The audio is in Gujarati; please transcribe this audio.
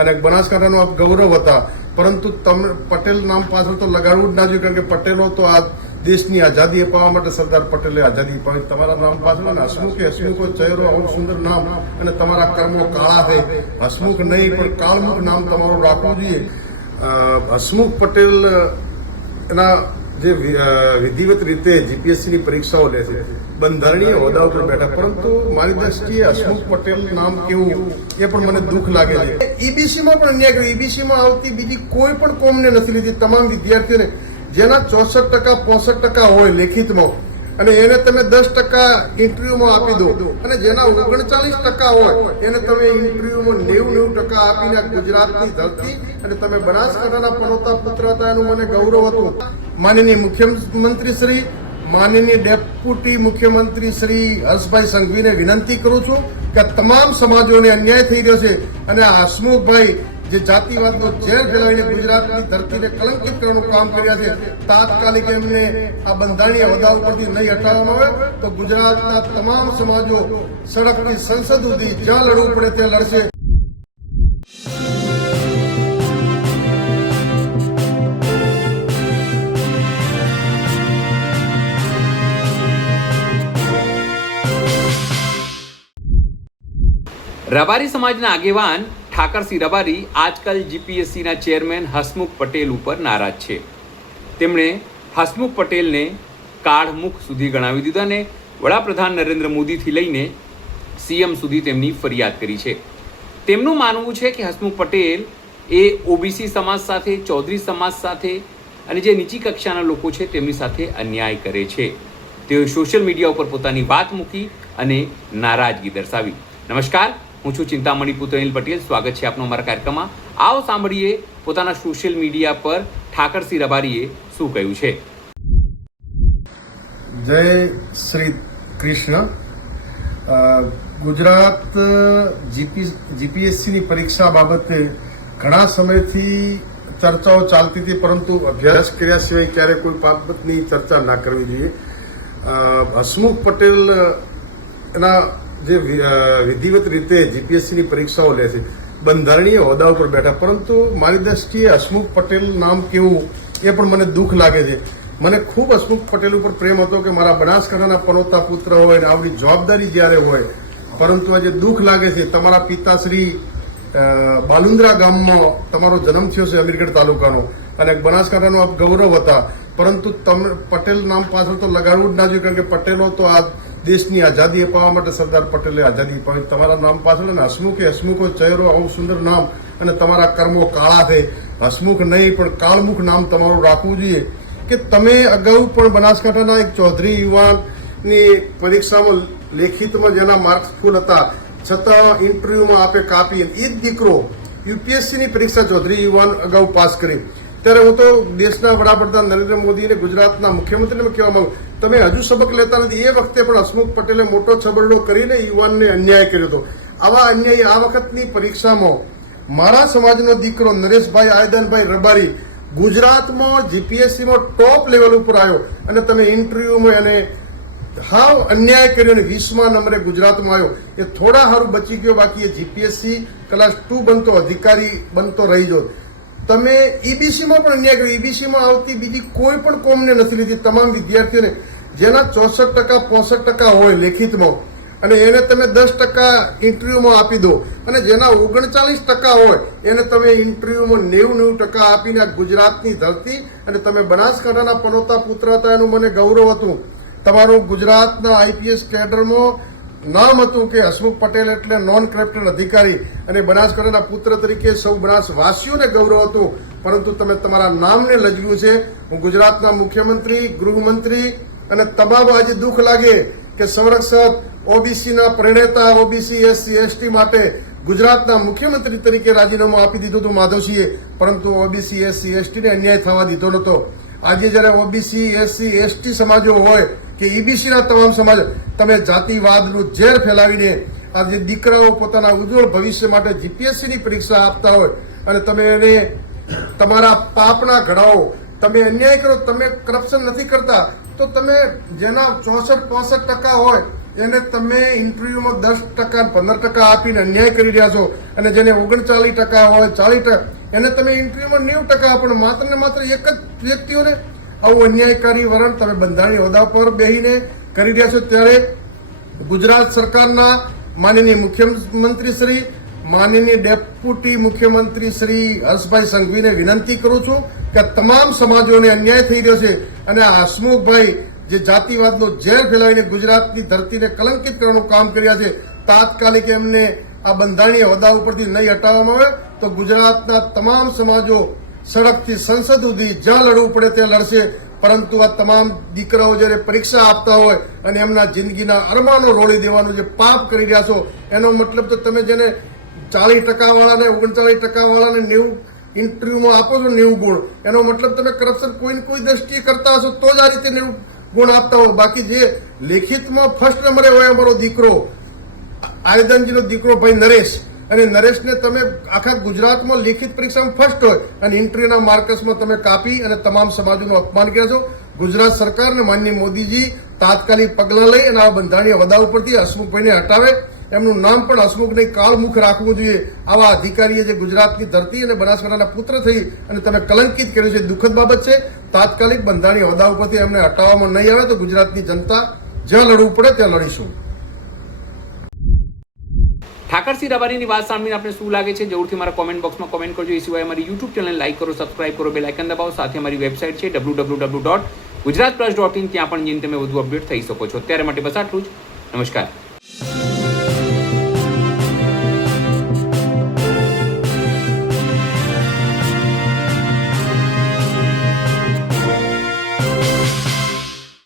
અને બનાસકાંઠાનું આપ ગૌરવ હતા, પરંતુ તમે પટેલ નામ પાછળ તો લગાડવું જ ના જોઈએ, કારણ કે પટેલો તો આ દેશની આઝાદી અપાવવા માટે સરદાર પટેલે આઝાદી અપાવી. તમારા નામ પાછળ હસમુખો ચહેરો, આવું સુંદર નામ, અને તમારા કર્મો કાળા છે. હસમુખ નહીં પણ કાળમુખ નામ તમારું રાખવું જોઈએ. હસમુખ પટેલ એના જે વિધિવત રીતે જીપીએસસીની પરીક્ષાઓ લે છે, બંધારણીય હોદ્દા ઉપર બેઠા, પરંતુ મારી દ્રષ્ટિએ હસમુખ પટેલ નામ કેવું એ પણ મને દુઃખ લાગે છે. ઈબીસીમાં પણ અન્યાય કર્યો. ઈબીસીમાં આવતી બીજી કોઈ પણ કોમને નથી લીધી. તમામ વિદ્યાર્થીઓને જેના 64% 65% હોય લેખિતમાં, અને એને તમે 10% ઇન્ટરવ્યુમાં આપી દો, અને જેના 39% હોય એને તમે ઇન્ટરવ્યુમાં 90% આપીને ગુજરાતની ધરતી અને તમે બનાસકાંઠાના પનોતા પુત્ર હતા એનું મને ગૌરવ હતું. માનનીય મુખ્યમંત્રી શ્રી, માનનીય ડેપ્યુટી મુખ્યમંત્રી શ્રી હર્ષભાઈ સંઘવીને વિનંતી કરું છું કે તમામ સમાજોને અન્યાય થઈ રહ્યો છે, અને આ હસમુખભાઈ જે જાતિવાદનો ઝેર ફેલાવીને ગુજરાતની ધરતીને કલંકિત કરવાનું કામ કર્યા છે, તાત્કાલિક એમને આ બંધારણીય હોદ્દા ઉપરથી નહીં હટાવવામાં આવે તો ગુજરાતના તમામ સમાજો સડકથી સંસદ સુધી જ્યાં લડવું પડે ત્યાં લડશે. રબારી સમાજના આગેવાન ઠાકરસિંહ રબારી આજકાલ જીપીએસસીના ચેરમેન હસમુખ પટેલ ઉપર નારાજ છે. તેમણે હસમુખ પટેલને કાળમુખ સુધી ગણાવી દીધા અને વડાપ્રધાન નરેન્દ્ર મોદીથી લઈને સીએમ સુધી તેમની ફરિયાદ કરી છે. તેમનું માનવું છે કે હસમુખ પટેલ એ ઓબીસી સમાજ સાથે, ચૌધરી સમાજ સાથે અને જે નીચી કક્ષાના લોકો છે તેમની સાથે અન્યાય કરે છે. તેઓએ સોશિયલ મીડિયા ઉપર પોતાની વાત મૂકી અને નારાજગી દર્શાવી. નમસ્કાર, હું છું ચિંતામણી પુત્ર અનિલ પટેલ. સ્વાગત છે આપનો અમારા કાર્યક્રમમાં. આવો સાંભળીએ પોતાના સોશિયલ મીડિયા પર ઠાકરસિંહ રબારીએ શું કહ્યું છે. જય શ્રી કૃષ્ણ. ગુજરાત જીપીએસસીની પરીક્ષા બાબતે ઘણા સમયથી ચર્ચાઓ ચાલતી હતી, પરંતુ અભ્યાસ કર્યા સિવાય ક્યારે કોઈ બાબતની ચર્ચા ના કરવી જોઈએ. હસમુખ પટેલ એના જે વિધિવત રીતે જીપીએસસીની પરીક્ષાઓ લે છે, બંધારણીય હોદ્દા ઉપર બેઠા, પરંતુ મારી દ્રષ્ટિએ હસમુખ પટેલ નામ કેવું એ પણ મને દુઃખ લાગે છે. મને ખૂબ હસમુખ પટેલ ઉપર પ્રેમ હતો કે મારા બનાસકાંઠાના પનોતા પુત્ર હોય અને આવડી જવાબદારી જ્યારે હોય, પરંતુ આજે દુઃખ લાગે છે. તમારા પિતાશ્રી બાલુંદ્રા ગામમાં તમારો જન્મ થયો છે, અમીરગઢ તાલુકાનો, અને બનાસકાંઠાનું આપ ગૌરવ હતા, પરંતુ તમે પટેલ નામ પાછળ તો લગાડવું જ ના જોઈએ, કારણ કે પટેલો તો આ દેશની આઝાદી અપાવવા માટે સરદાર પટેલે આઝાદી અપાવી. તમારા નામ પાછળ અને હસમુખો ચહેરો, આવું સુંદર નામ, અને તમારા કર્મો કાળા છે. હસમુખ નહીં પણ કાળમુખ નામ તમારું રાખવું જોઈએ. કે તમે અગાઉ પણ બનાસકાંઠાના એક ચૌધરી યુવાનની પરીક્ષામાં લેખિતમાં જેના માર્ક્સ ફૂલ હતા, છતાં ઇન્ટરવ્યુમાં આપે કાપી, એ જ દીકરો યુપીએસસીની પરીક્ષા ચૌધરી યુવાન અગાઉ પાસ કરી. ત્યારે હું તો દેશના વડાપ્રધાન નરેન્દ્ર મોદી અને ગુજરાતના મુખ્યમંત્રીને કહેવા માંગુ, તમે હજુ સબક લેતા નથી. એ વખતે પણ હસમુખ પટેલે મોટો છબરડો કરીને યુવાનને અન્યાય કર્યો હતો. આવા અન્યાય આ વખતની પરીક્ષામાં મારા સમાજનો દીકરો નરેશભાઈ આયદાનભાઈ રબારી ગુજરાતમાં જીપીએસસીમાં ટોપ લેવલ ઉપર આવ્યો, અને તમે ઇન્ટરવ્યુમાં એને હાવ અન્યાય કર્યો અને 20મા નંબરે ગુજરાતમાં આવ્યો. એ થોડા સારું બચી ગયો, બાકી એ જીપીએસસી ક્લાસ 2 બનતો, અધિકારી બનતો રહી ગયો. તમે ઈબીસીમાં પણ અન્યાય કર્યો. ઈબીસીમાં આવતી બીજી કોઈ પણ કોમને નથી લીધી. તમામ વિદ્યાર્થીઓને જેના 64% 65% હોય લેખિતમાં, અને એને તમે 10% ઇન્ટરવ્યુમાં આપી દો, અને જેના 39% હોય એને તમે ઇન્ટરવ્યુમાં 90% આપીને ગુજરાતની ધરતી અને તમે બનાસકાંઠાના પનોતા પુત્ર હતા એનું મને ગૌરવ હતું. તમારું ગુજરાતના આઈપીએસ કેડરમાં નામ હતું કે હસમુખ પટેલ એટલે નોન કરપ્ટેડ અધિકારી, અને બનાસકાંઠાના પુત્ર તરીકે સૌ બનાસવાસીઓને ગૌરવ હતું, પરંતુ તમે તમારા નામને લજવ્યું છે. હું ગુજરાતના મુખ્યમંત્રી, ગૃહમંત્રી અને તમામ આજે દુઃખ લાગે કે સંરક્ષક ઓબીસીના પ્રણેતા, ઓબીસી એસસી એસટી માટે ગુજરાતના મુખ્યમંત્રી તરીકે રાજીનામું આપી દીધું હતું માધવસિંહે, પરંતુ ઓબીસી એસસી એસટીને અન્યાય થવા દીધો નહોતો. આજે જયારે ઓબીસી એસસી એસટી સમાજો હોય કે ઈબીસીના તમામ સમાજ, તમે જાતિવાદનું ઝેર ફેલાવીને આજે દીકરાઓ પોતાના ઉજ્જવળ ભવિષ્ય માટે જીપીએસસીની પરીક્ષા આપતા હોય, અને તમે એને તમારા પાપના ઘડાઓ તમે અન્યાય કરો. તમે કરપ્શન નથી કરતા તો તમે જેના 64-65% હોય એને તમે ઇન્ટરવ્યુમાં 10% 15% આપીને અન્યાય કરી રહ્યા છો, અને જેને 39% હોય 40%, એને તમે ઇન્ટરવ્યુમાં 90% આપો. માત્ર ને માત્ર એક જ વ્યક્તિઓને આવું અન્યાયકારી વલણ તમે બંધારણીય હોદ્દા પર બેહીને કરી રહ્યા છો. ત્યારે ગુજરાત સરકારના માનનીય મુખ્યમંત્રી શ્રી, માનનીય ડેપ્યુટી મુખ્યમંત્રી શ્રી હર્ષભાઈ સંઘવીને વિનંતી કરું છું કે તમામ સમાજોને અન્યાય થઈ રહ્યો છે, અને આ હસમુખભાઈ જે જાતિવાદનો ઝેર ફેલાવીને ગુજરાતની ધરતીને કલંકિત કરવાનું કામ કર્યા છે, તાત્કાલિક એમને આ બંધારણીય હોદ્દા ઉપરથી નહીં હટાવવામાં આવે તો ગુજરાતના તમામ સમાજો સડકથી સંસદ સુધી જ્યાં લડવું પડે ત્યાં લડશે. પરંતુ આ તમામ દીકરાઓ જ્યારે પરીક્ષા આપતા હોય અને એમના જિંદગીના અરમાનો રોળી દેવાનું જે પાપ કરી રહ્યા છો, એનો મતલબ તો તમે જેને 40% વાળાને 39% વાળાને 90 ઇન્ટરવ્યુમાં આપો છો 90 ગુણ, એનો મતલબ તમે કરપ્શન કોઈને કોઈ દ્રષ્ટિએ કરતા હશો તો જ આ રીતે 90 ગુણ આપતા હો. બાકી જે લેખિતમાં ફર્સ્ટ નંબરે હોય અમારો દીકરો આયદનજીનો દીકરો ભાઈ નરેશ, અને નરેશને તમે આખા ગુજરાતમાં લેખિત પરીક્ષામાં ફર્સ્ટ હોય અને ઇન્ટરવ્યુના માર્કસમાં તમે કાપી અને તમામ સમાજોનું અપમાન કર્યા છો. ગુજરાત સરકારને માનનીય મોદીજી તાત્કાલિક પગલાં લઈ અને આ બંધારણીય હોદ્દા ઉપરથી હસમુખભાઈને હટાવે. એમનું નામ પણ હસમુખ નહીં કાળમુખ રાખવું જોઈએ. આવા અધિકારીએ જે ગુજરાતની ધરતી અને બનાસકાંઠાના પુત્ર થઈ અને તમે કલંકિત કર્યું છે, દુઃખદ બાબત છે. તાત્કાલિક બંધારણીય હોદ્દા ઉપરથી એમને હટાવવામાં નહીં આવે તો ગુજરાતની જનતા જ્યાં લડવું પડે ત્યાં લડીશું. ઠાકરસિંહ રબારીની વાત સાંભળીને આપણે શું લાગે છે જરૂરથી મારા કોમેન્ટ બોક્સમાં કોમેન્ટ કરજો. એ સિવાય અમારી યુટ્યુબ ચેનલ લાઈક કરો, સબસ્ક્રાઇબ કરો, બેલ આઇકન દબાવો. સાથે અમારી વેબસાઇટ છે www.gujaratplus.in, ત્યાં પણ જઈને તમે વધુ અપડેટ થઈ શકો છો. અત્યારે માટે બસ આટલું જ. નમસ્કાર.